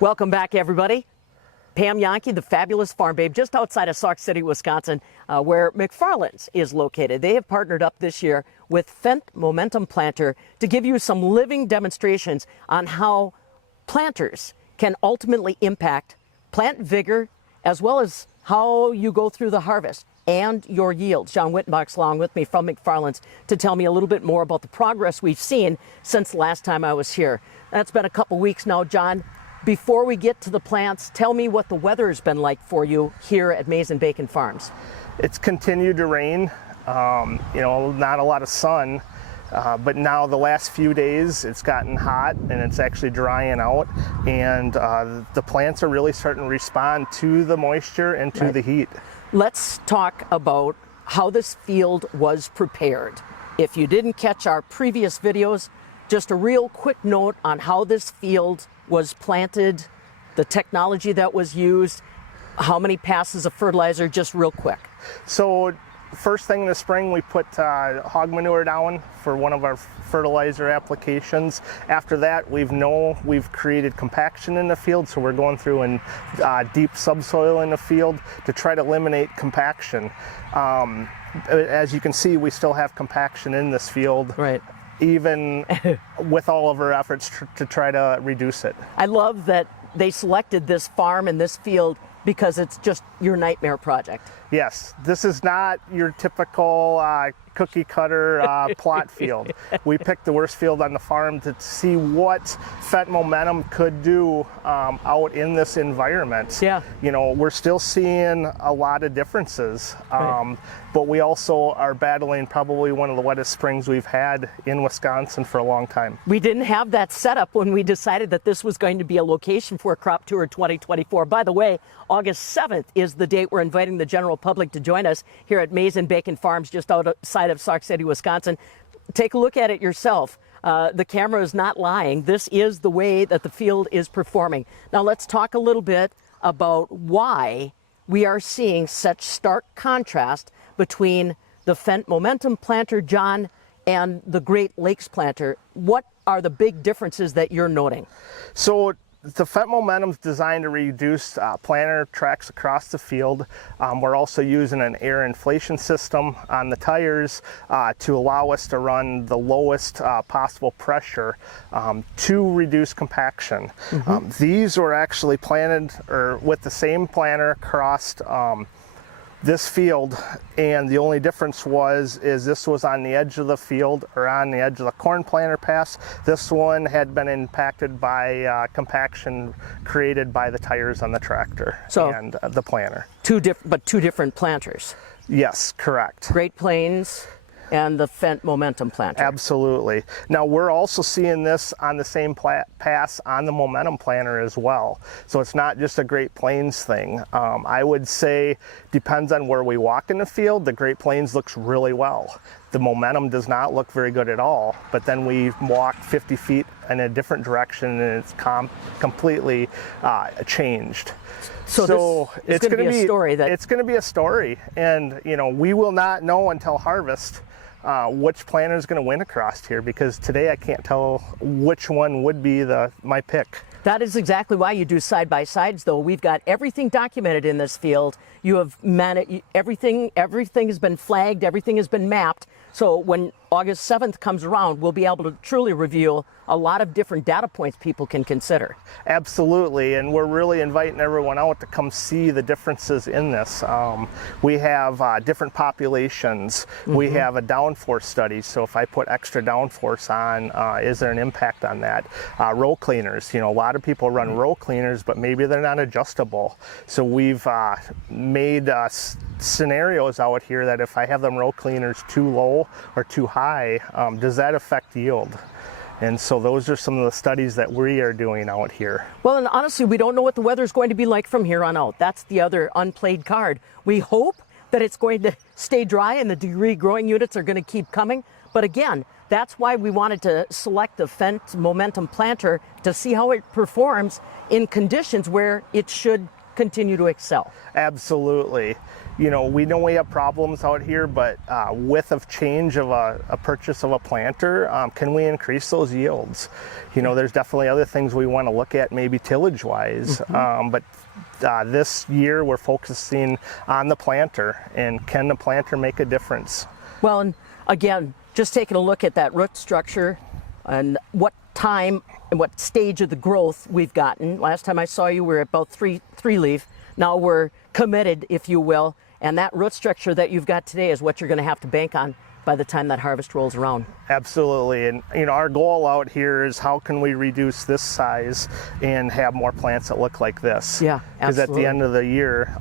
Welcome back, everybody. Pam Yankee, the fabulous farm babe, just outside of Sauk City, Wisconsin, where McFarlanes is located. They have partnered up this year with Fendt Momentum Planter to give you some living demonstrations on how planters can ultimately impact plant vigor, as well as how you go through the harvest and your yields. John Wyttenbach's along with me from McFarlanes to tell me a little bit more about the progress we've seen since the last time I was here. That's been a couple weeks now, John. Before we get to the plants, tell me what the weather has been like for you here at Maize and Bacon Farms. It's continued to rain, not a lot of sun, but now the last few days it's gotten hot and it's actually drying out, and the plants are really starting to respond to the moisture and to the heat. Let's talk about how this field was prepared. If you didn't catch our previous videos, just a real quick note on how this field was planted, the technology that was used, how many passes of fertilizer, just real quick. So first thing in the spring, we put hog manure down for one of our fertilizer applications. After that, we've created compaction in the field, so we're going through and deep subsoil in the field to try to eliminate compaction. As you can see, we still have compaction in this field. Right. Even with all of our efforts to try to reduce it. I love that they selected this farm and this field because it's just your nightmare project. Yes, this is not your typical cookie cutter plot field. We picked the worst field on the farm to see what Fendt Momentum could do out in this environment. Yeah. You know, we're still seeing a lot of differences, but we also are battling probably one of the wettest springs we've had in Wisconsin for a long time. We didn't have that setup when we decided that this was going to be a location for Crop Tour 2024. By the way, August 7th is the date we're inviting the general public to join us here at Maize and Bacon Farms just outside of Sauk City, Wisconsin. Take a look at it yourself. The camera is not lying. This is the way that the field is performing. Now let's talk a little bit about why we are seeing such stark contrast between the Fendt Momentum Planter, John, and the Great Lakes Planter. What are the big differences that you're noting? So the Fendt Momentum is designed to reduce planter tracks across the field. We're also using an air inflation system on the tires to allow us to run the lowest possible pressure to reduce compaction. These were actually planted with the same planter across this field, and the only difference is this was on the edge of the field, or on the edge of the corn planter pass. This one had been impacted by compaction created by the tires on the tractor and the planter. Two different planters. Yes, correct. Great Plains and the Fendt Momentum Planter. Absolutely. Now we're also seeing this on the same pass on the Momentum Planter as well. So it's not just a Great Plains thing. I would say depends on where we walk in the field. The Great Plains looks really well. The Momentum does not look very good at all, but then we walk 50 feet in a different direction and it's completely changed. So it's going to be a story. It's going to be a story, and we will not know until harvest which planter is going to win across here, because today I can't tell which one would be my pick. That is exactly why you do side-by-sides, though. We've got everything documented in this field. You have everything has been flagged, everything has been mapped. So when August 7th comes around, we'll be able to truly reveal a lot of different data points people can consider. Absolutely, and we're really inviting everyone out to come see the differences in this. We have different populations. We have a downforce study, so if I put extra downforce on, is there an impact on that? Row cleaners, a lot of people run row cleaners, but maybe they're not adjustable. So we've made scenarios out here that if I have them row cleaners too low or too high, does that affect yield? And so those are some of the studies that we are doing out here. Well, and honestly, we don't know what the weather is going to be like from here on out. That's the other unplayed card. We hope that it's going to stay dry and the degree growing units are going to keep coming. But again, that's why we wanted to select the Fendt Momentum Planter to see how it performs in conditions where it should continue to excel. Absolutely. you know we have problems out here, but with a change of a purchase of a planter, can we increase those yields? You know, there's definitely other things we want to look at, maybe tillage wise, but this year we're focusing on the planter, and can the planter make a difference? Well, and again, just taking a look at that root structure and what time and what stage of the growth we've gotten. Last time I saw you, we were at about three leaf. Now we're committed, if you will, and that root structure that you've got today is what you're going to have to bank on by the time that harvest rolls around. Absolutely, and you know, our goal out here is how can we reduce this size and have more plants that look like this? Yeah, because at the absolutely. end of the year,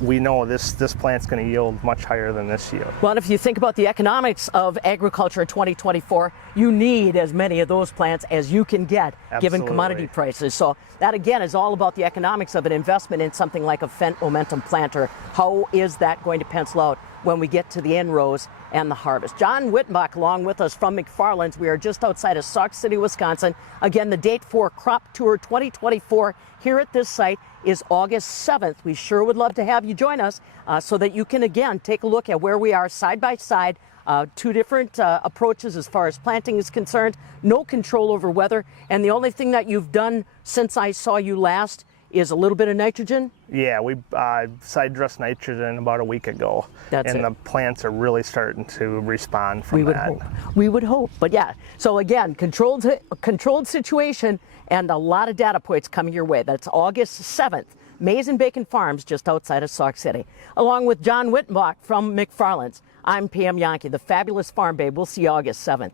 we know this plant's going to yield much higher than this yield. Well, and if you think about the economics of agriculture in 2024, you need as many of those plants as you can get given Absolutely. commodity prices. So that again is all about the economics of an investment in something like a Fendt Momentum planter. How is that going to pencil out when we get to the end rows and the harvest? John Wyttenbach along with us from McFarlanes. We are just outside of Sauk City, Wisconsin. Again, the date for Crop Tour 2024 here at this site is August 7th. We sure would love to have you join us so that you can again take a look at where we are side by side. Two different approaches as far as planting is concerned, no control over weather, and the only thing that you've done since I saw you last is a little bit of nitrogen. Yeah, we side dressed nitrogen about a week ago, That's and it. the plants are really starting to respond from that. We would hope. But yeah, so again, controlled situation and a lot of data points coming your way. That's August 7th. Maize and Bacon Farms just outside of Sauk City. Along with John Wyttenbach from McFarlanes, I'm Pam Yankee, the fabulous farm babe. We'll see you August 7th.